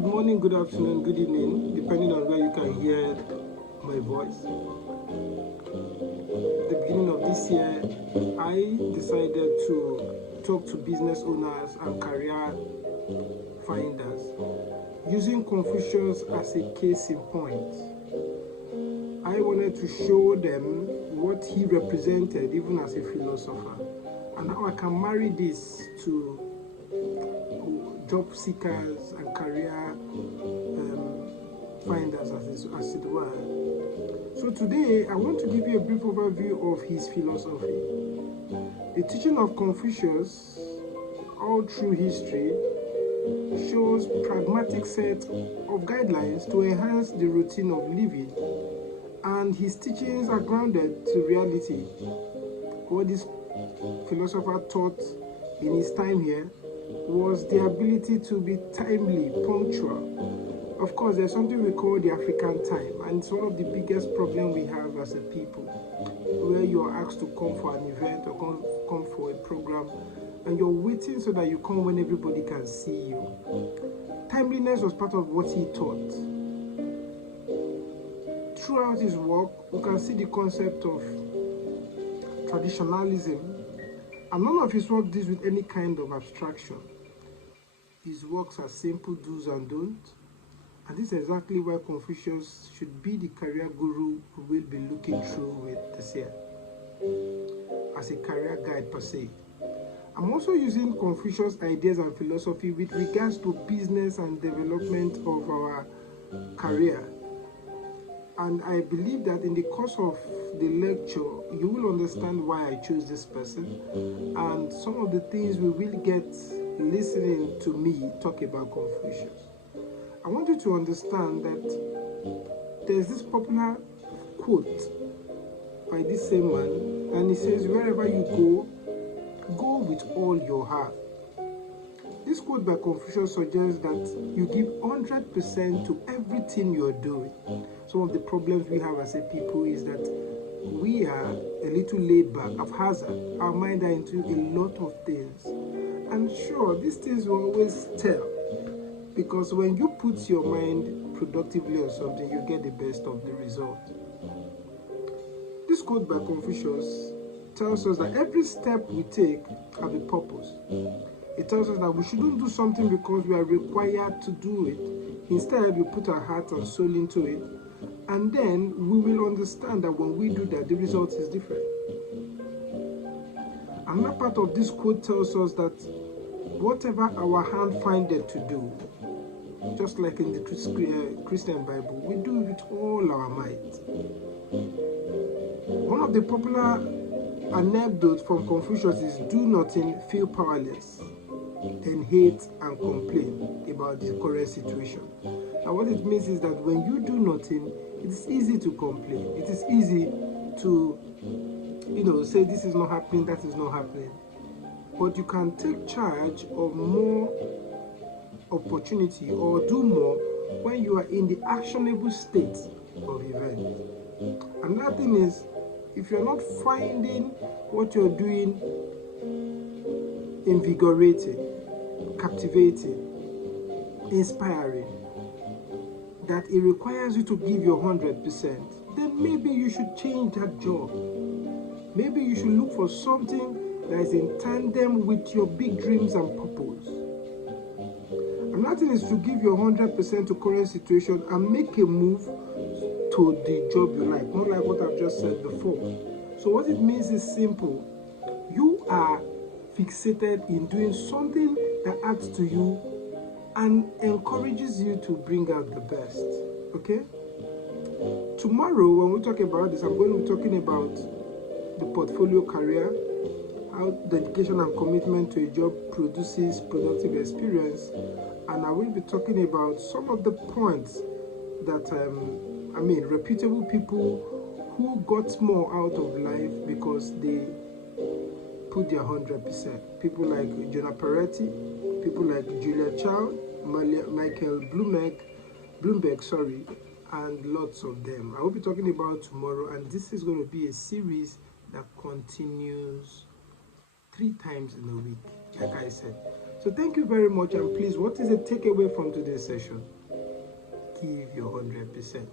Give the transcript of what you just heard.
Good morning, good afternoon, good evening, depending on where you can hear my voice. At the beginning of this year, I decided to talk to business owners and career finders using Confucius as a case in point. I wanted to show them what he represented even as a philosopher and how I can marry this to job seekers and career finders as it were. So today I want to give you a brief overview of his philosophy. The teaching of Confucius all through history shows pragmatic set of guidelines to enhance the routine of living, and his teachings are grounded to reality. What this philosopher taught in his time here was the ability to be timely, punctual. Of course, there's something we call the African time, and it's one of the biggest problems we have as a people, where you're asked to come for an event or come for a program, and you're waiting so that you come when everybody can see you. Timeliness was part of what he taught. Throughout his work, you can see the concept of traditionalism, and none of his work deals with any kind of abstraction. His works are simple do's and don'ts, and this is exactly why Confucius should be the career guru we will be looking through with this year, as a career guide per se. I'm also using Confucius' ideas and philosophy with regards to business and development of our career. And I believe that in the course of the lecture, you will understand why I chose this person and some of the things we will get listening to me talk about Confucius. I want you to understand that there's this popular quote by this same man, and he says, wherever you go, go with all your heart. This quote by Confucius suggests that you give 100% to everything you're doing. Some of the problems we have as a people is that we are a little laid back, haphazard. Our mind are into a lot of things. And sure, these things will always tell, because when you put your mind productively on something, you get the best of the result. This quote by Confucius tells us that every step we take have a purpose. It tells us that we shouldn't do something because we are required to do it. Instead, we put our heart and soul into it, and then we will understand that when we do that, the result is different. Another part of this quote tells us that whatever our hand findeth to do, just like in the Christian Bible, we do it with all our might. One of the popular anecdotes from Confucius is, do nothing, feel powerless, then hate and complain about the current situation. And what it means is that when you do nothing, it's easy to complain. It is easy to, say this is not happening, that is not happening. But you can take charge of more opportunity or do more when you are in the actionable state of event. Another thing is, if you're not finding what you're doing invigorating, captivating, inspiring, that it requires you to give your 100%, then maybe you should change that job. Maybe you should look for something that is in tandem with your big dreams and purpose. Another thing is to give your 100% to current situation and make a move to the job you like, not like what I've just said before. So what it means is simple. You are fixated in doing something that adds to you and encourages you to bring out the best. Okay? Tomorrow, when we talk about this, I'm going to be talking about the portfolio career, how dedication and commitment to a job produces productive experience, and I will be talking about some of the points that reputable people who got more out of life because they put their 100%. People like Jonah Peretti, people like Julia Child, Michael Bloomberg, and lots of them. I will be talking about tomorrow, and this is going to be a series that continues 3 times in a week, like I said. So thank you very much, and please, what is the takeaway from today's session? Give your 100%.